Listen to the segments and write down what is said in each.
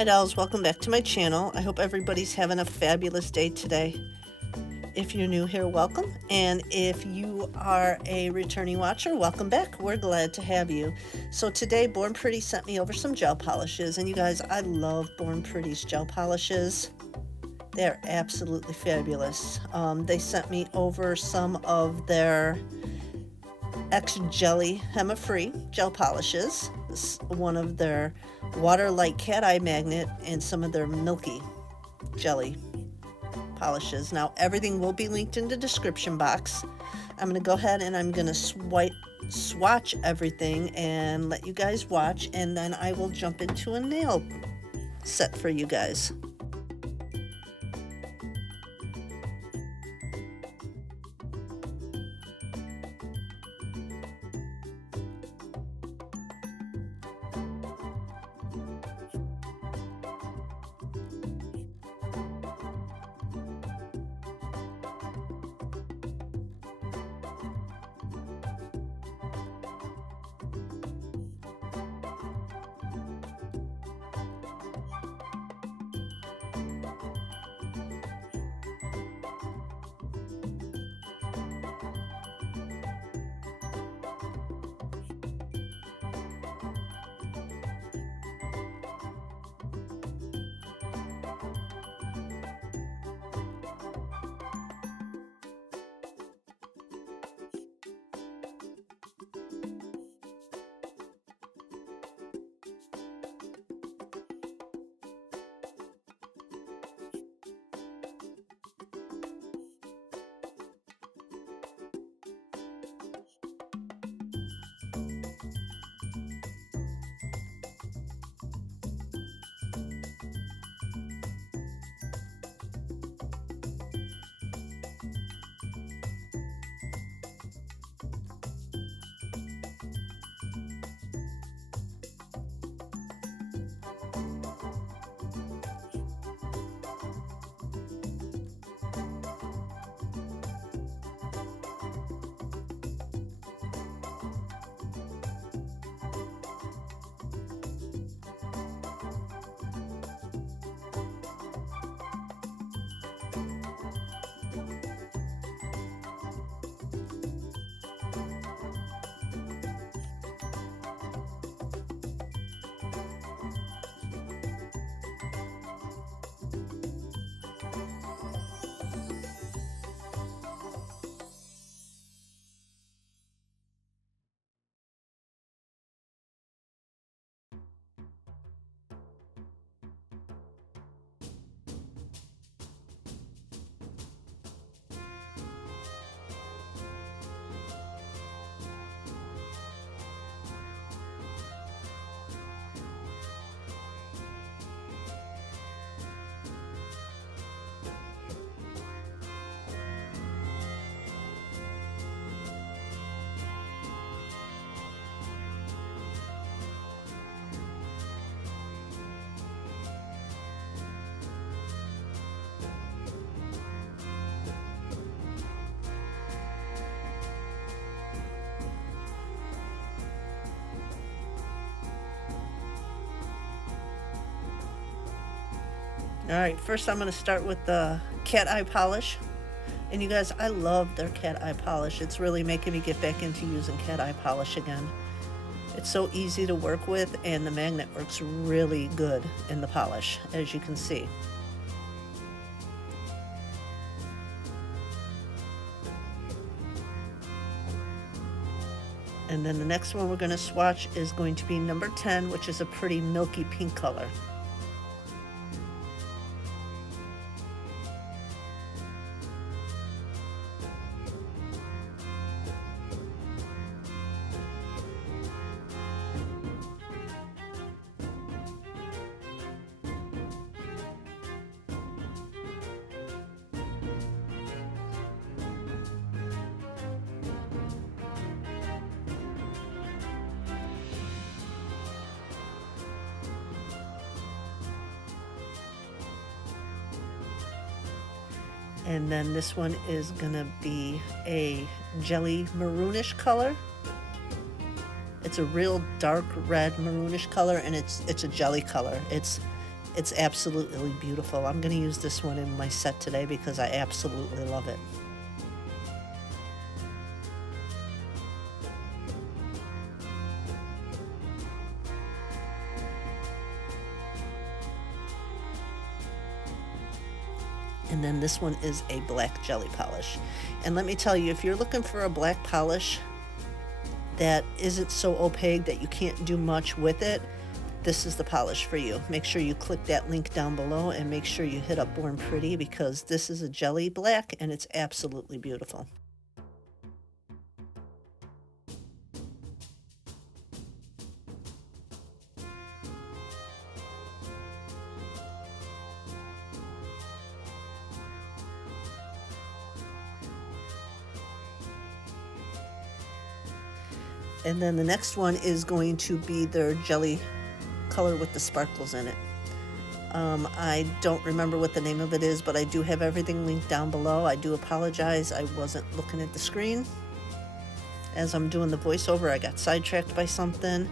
Hi dolls, welcome back to my channel. I hope everybody's having a fabulous day today. If you're new here, welcome. And if you are a returning watcher, welcome back. We're glad to have you. So today, Born Pretty sent me over some gel polishes. And you guys, I love Born Pretty's gel polishes. They're absolutely fabulous. They sent me over some of their X-Jelly HEMA free gel polishes, one of their water light cat eye magnet, and some of their milky jelly polishes. Now everything will be linked in the description box. I'm going to go ahead and I'm going to swatch everything and let you guys watch, and then I will jump into a nail set for you guys. Alright, first I'm going to start with the cat eye polish. And you guys, I love their cat eye polish. It's really making me get back into using cat eye polish again. It's so easy to work with, and the magnet works really good in the polish, as you can see. And then the next one we're going to swatch is going to be number 10, which is a pretty milky pink color. And then this one is gonna be a jelly maroonish color. It's a real dark red maroonish color, and it's a jelly color. It's It's absolutely beautiful. I'm going to use this one in my set today because I absolutely love it. And then this one is a black jelly polish. And let me tell you, if you're looking for a black polish that isn't so opaque that you can't do much with it, this is the polish for you. Make sure you click that link down below and make sure you hit up Born Pretty, because this is a jelly black and it's absolutely beautiful. And then the next one is going to be their jelly color with the sparkles in it. I don't remember what the name of it is, but I do have everything linked down below. I do apologize, I wasn't looking at the screen. As I'm doing the voiceover, I got sidetracked by something.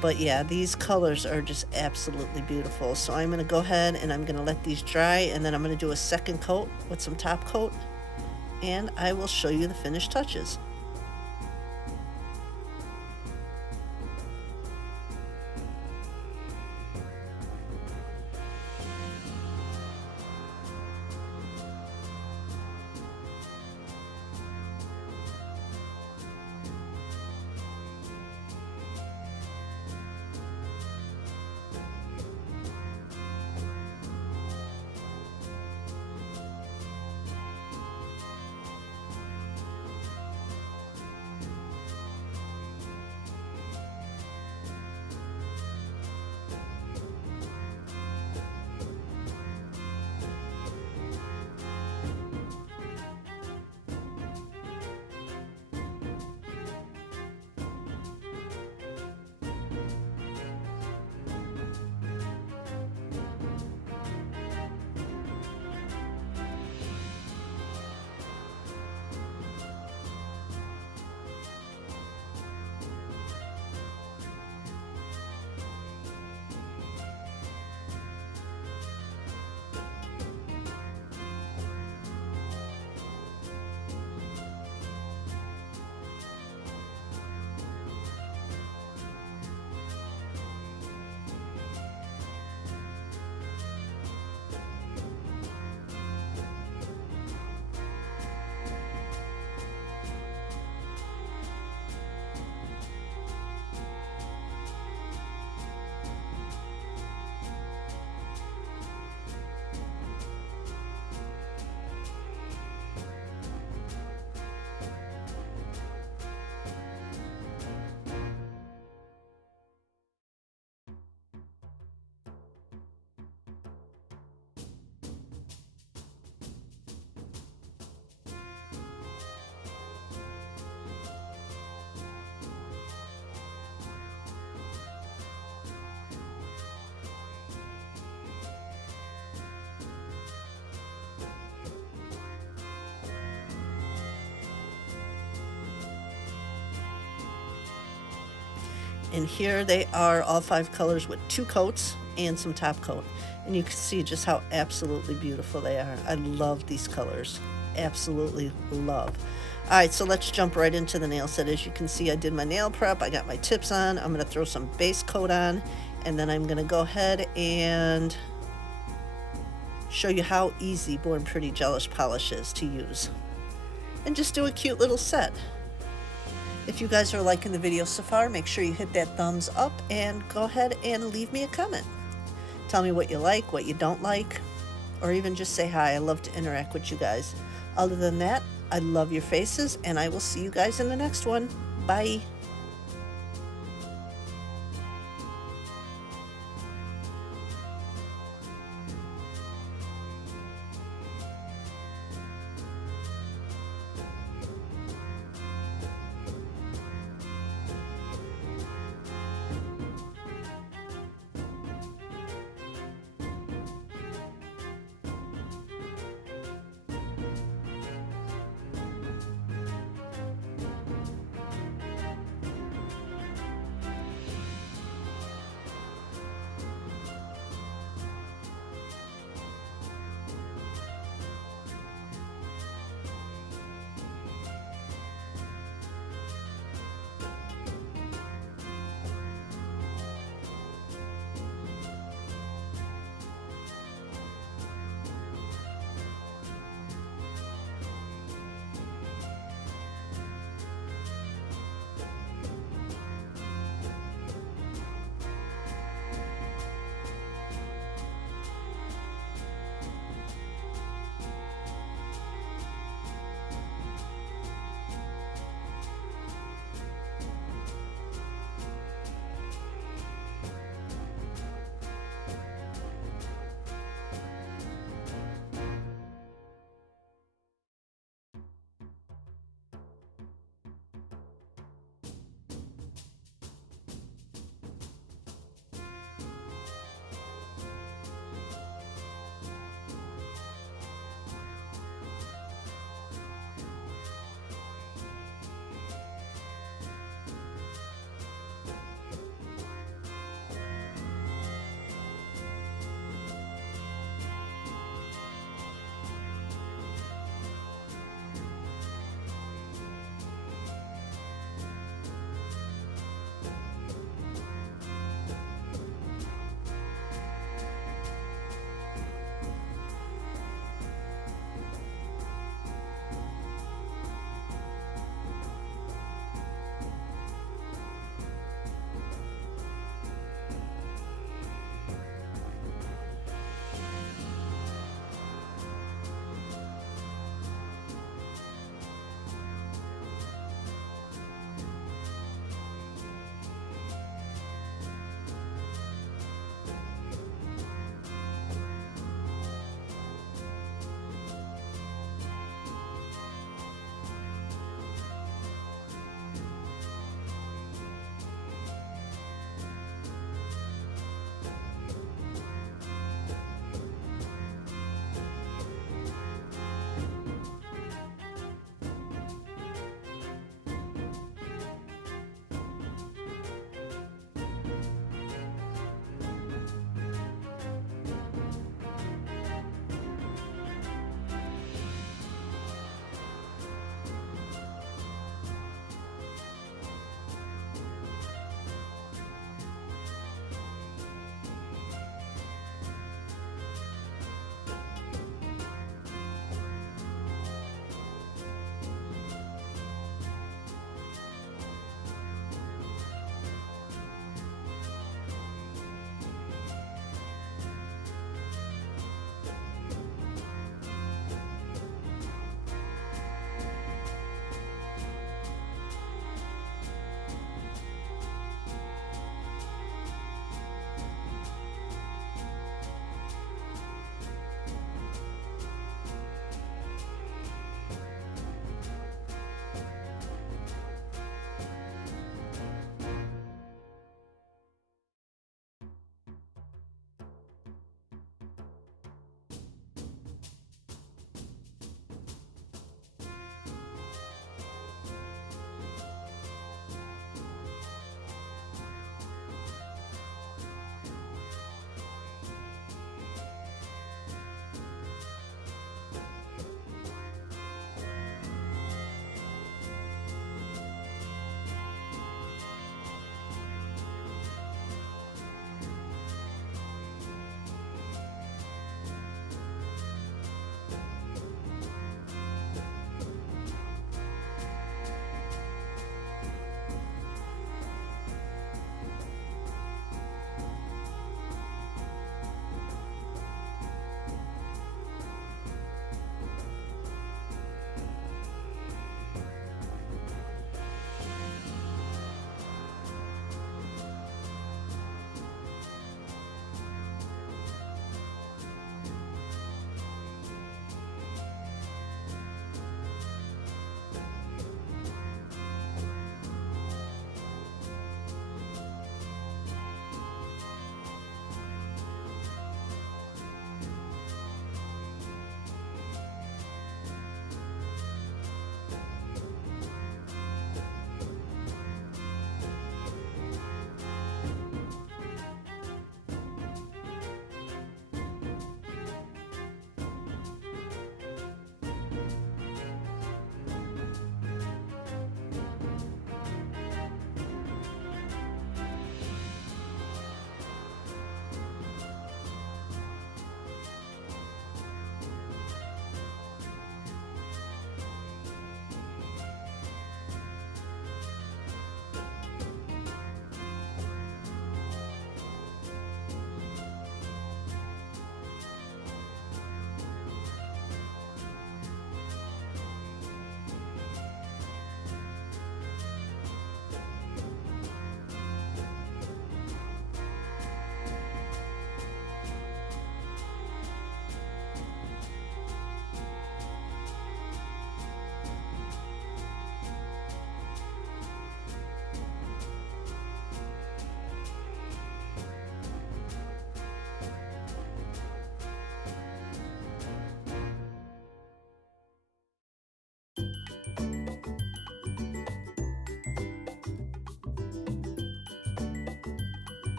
But yeah, these colors are just absolutely beautiful. So I'm gonna go ahead and I'm gonna let these dry, and then I'm gonna do a second coat with some top coat, and I will show you the finished touches. And here they are, all 5 colors with 2 coats and some top coat. And you can see just how absolutely beautiful they are. I love these colors. Absolutely love. All right, so let's jump right into the nail set. As you can see, I did my nail prep. I got my tips on. I'm going to throw some base coat on, and then I'm going to go ahead and show you how easy Born Pretty Gel Polish is to use. And just do a cute little set. If you guys are liking the video so far, make sure you hit that thumbs up and go ahead and leave me a comment. Tell me what you like, what you don't like, or even just say hi. I love to interact with you guys. Other than that, I love your faces, and I will see you guys in the next one. Bye.